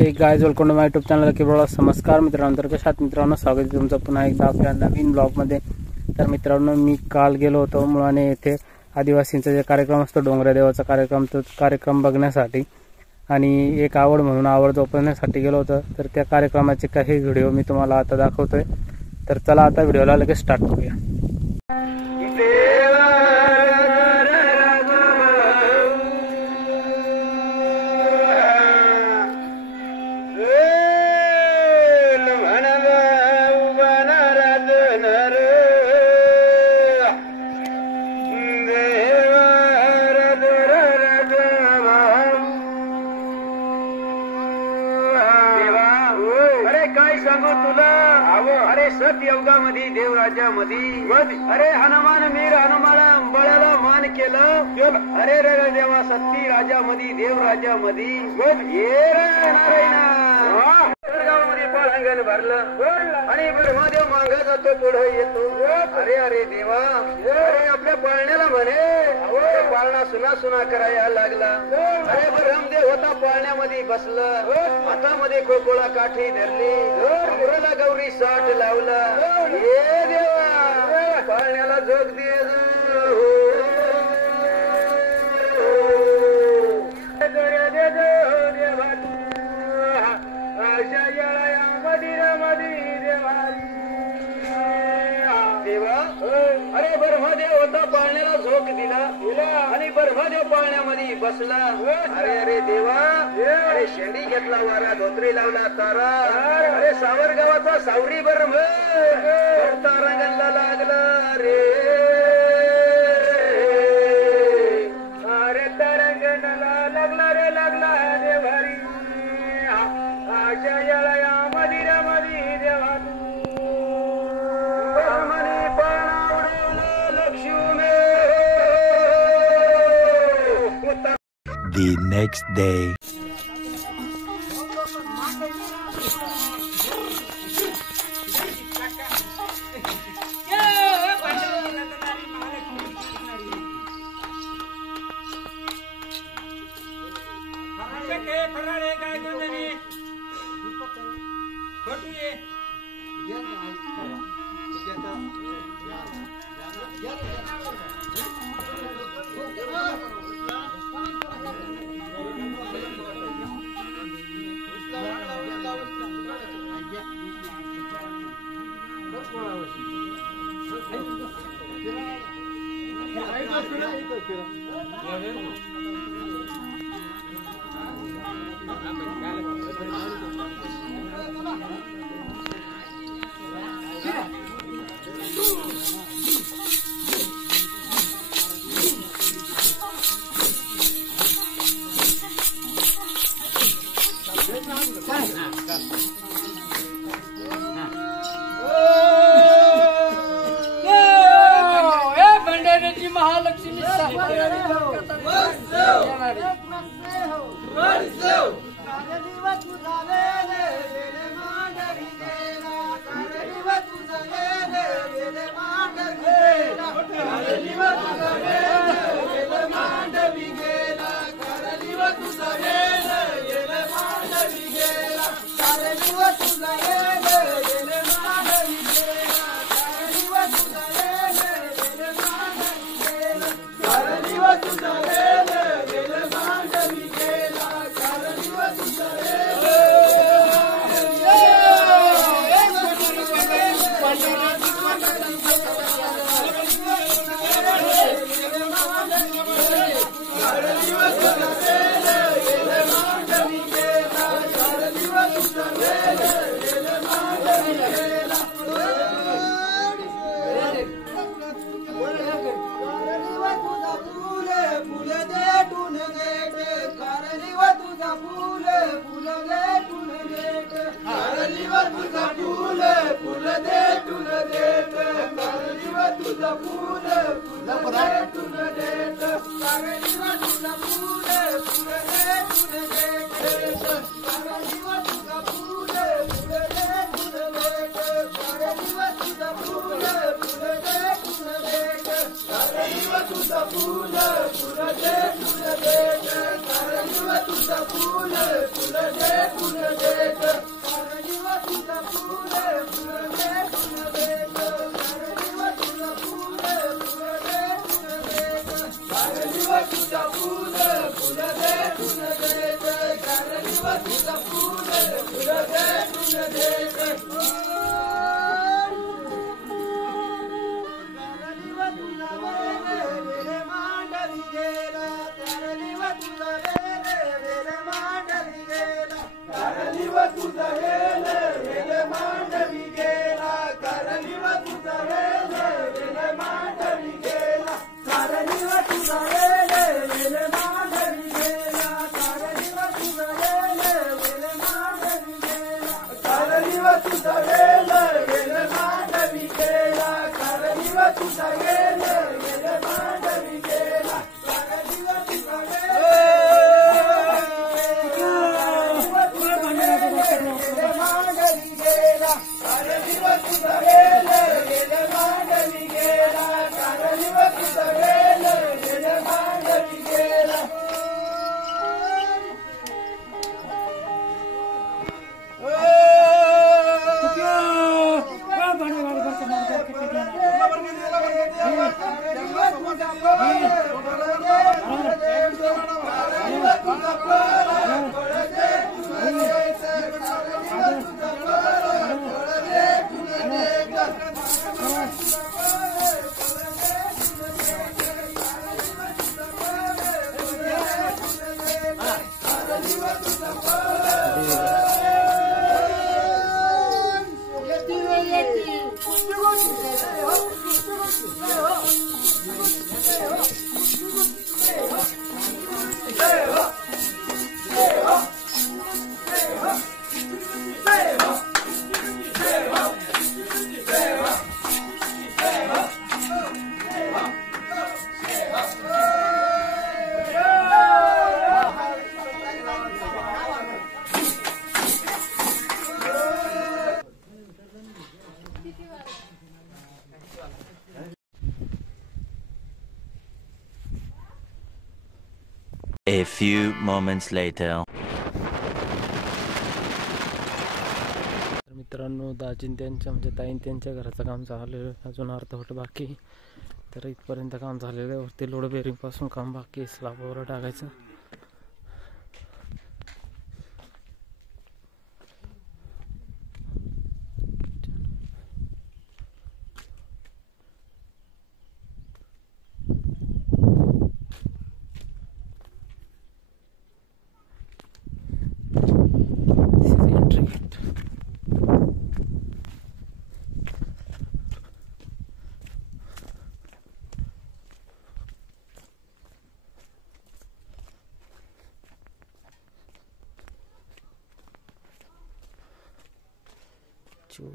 हे guys welcome to my YouTube channel की blog. नमस्कार मित्रांनो, तर कशा आहात मित्रांनो? स्वागत आहे तुमचं पुन्हा एकदा आपल्या नवीन ब्लॉग मध्ये। तर मित्रांनो, मी काल गेलो होतो मुळाने येथे आदिवासींचा जे कार्यक्रम असतो डोंगरा देवाचा कार्यक्रम, तो कार्यक्रम बघण्यासाठी आणि एक आवड म्हणून आवड जोपासण्यासाठी गेलो होतो। तर त्या कार्यक्रमाचे काही व्हिडिओ मी तुम्हाला आता दाखवतोय। तर चला आता व्हिडिओला लगेच स्टार्ट करूया। सांगू तुला अरे सतयुगामध्ये देवराजामध्ये अरे हनुमान मीर हनुमाला बळाला मान केलं। अरे रे देवा सत्ती राजामध्ये देवराजामध्ये ये रे नारायणा गावामध्ये पाळंगण भरलं आणि ब्रह्मदेव मांग जातो पुढे येतो। अरे अरे देवा अरे आपल्या पाळण्याला म्हणे पाळणा सुना सुना करायला लागला। अरे ब्रह्मदेव होता पाळण्यामध्ये बसलं, हातामध्ये खोकोळा काठी धरली, कमरेला गौरी साठ लावला। ये देवा पाळण्याला जोग दे देवा। अरे ब्रह्मदेव होता पाळण्याला झोक दिला आणि ब्रह्मदेव पाळण्यामध्ये बसला। अरे अरे देवा अरे शेंडी घेतला वारा, धोत्री लावला तारा। अरे सावर गावाचा सावरी ब्रह्म तारांगणला लागला रे। अरे तारांगणला लागला रे लागला देवारी आशा या मंदिरामध्ये देवा The next day. Mahalakshmi full A few moments later. मित्रांनो, दाजीन त्यांच्या म्हणजे ताईन त्यांच्या घराचं काम झालं, अजून अर्धवट बाकी. तर इथपर्यंत काम झालेलं आहे. वरती लोड बेरिंग पासून काम बाकी, स्लॅबवर टाकायचं.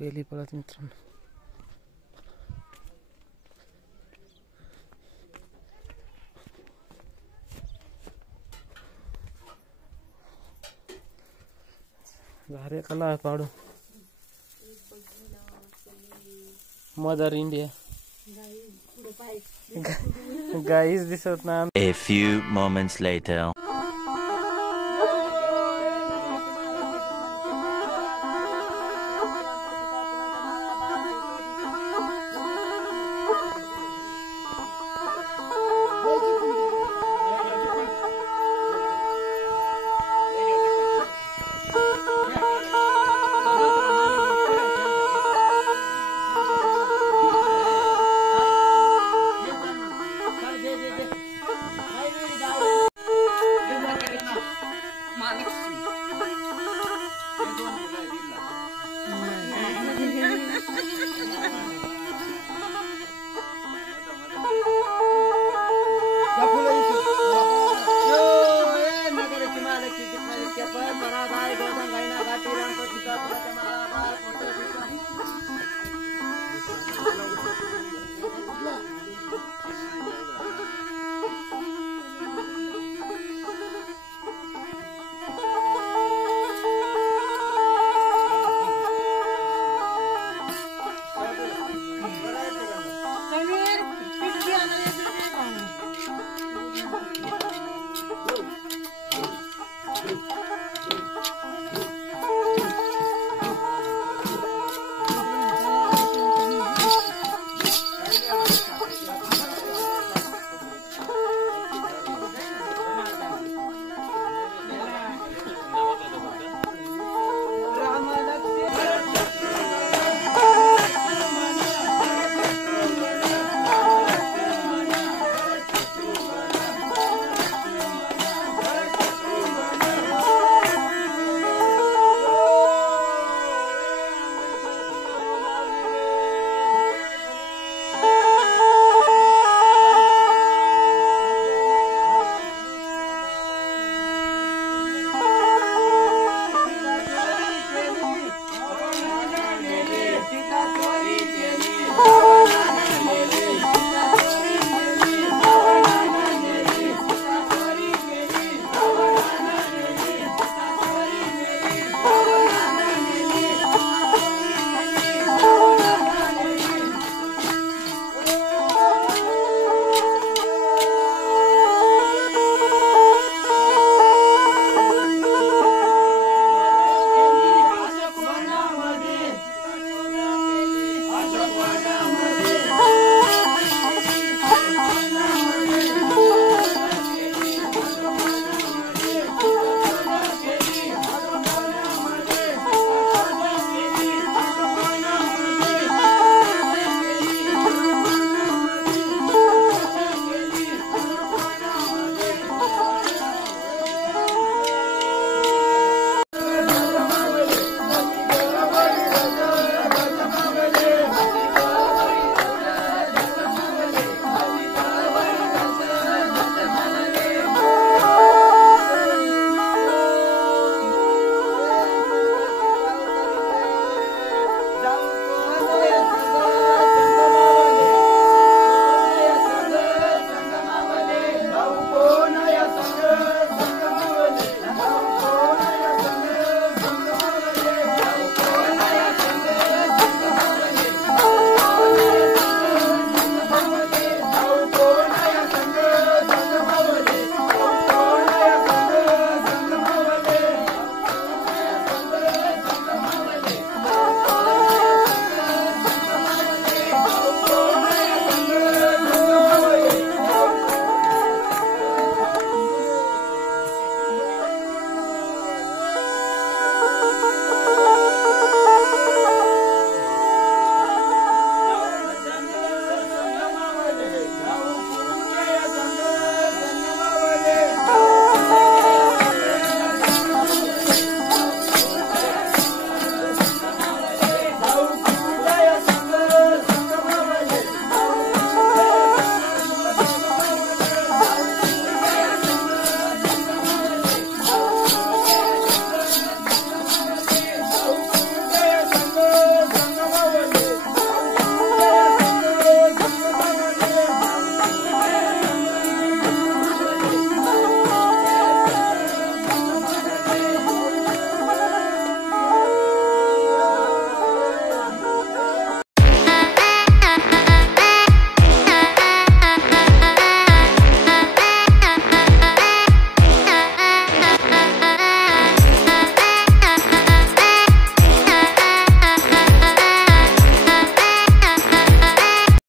गेली पळत मित्रांनो. भारी कला पाडू. मदर इंडिया गाईच दिसत ना. A few moments later. मला बाय गोदन गायना गाठी राम पतिता मला बाय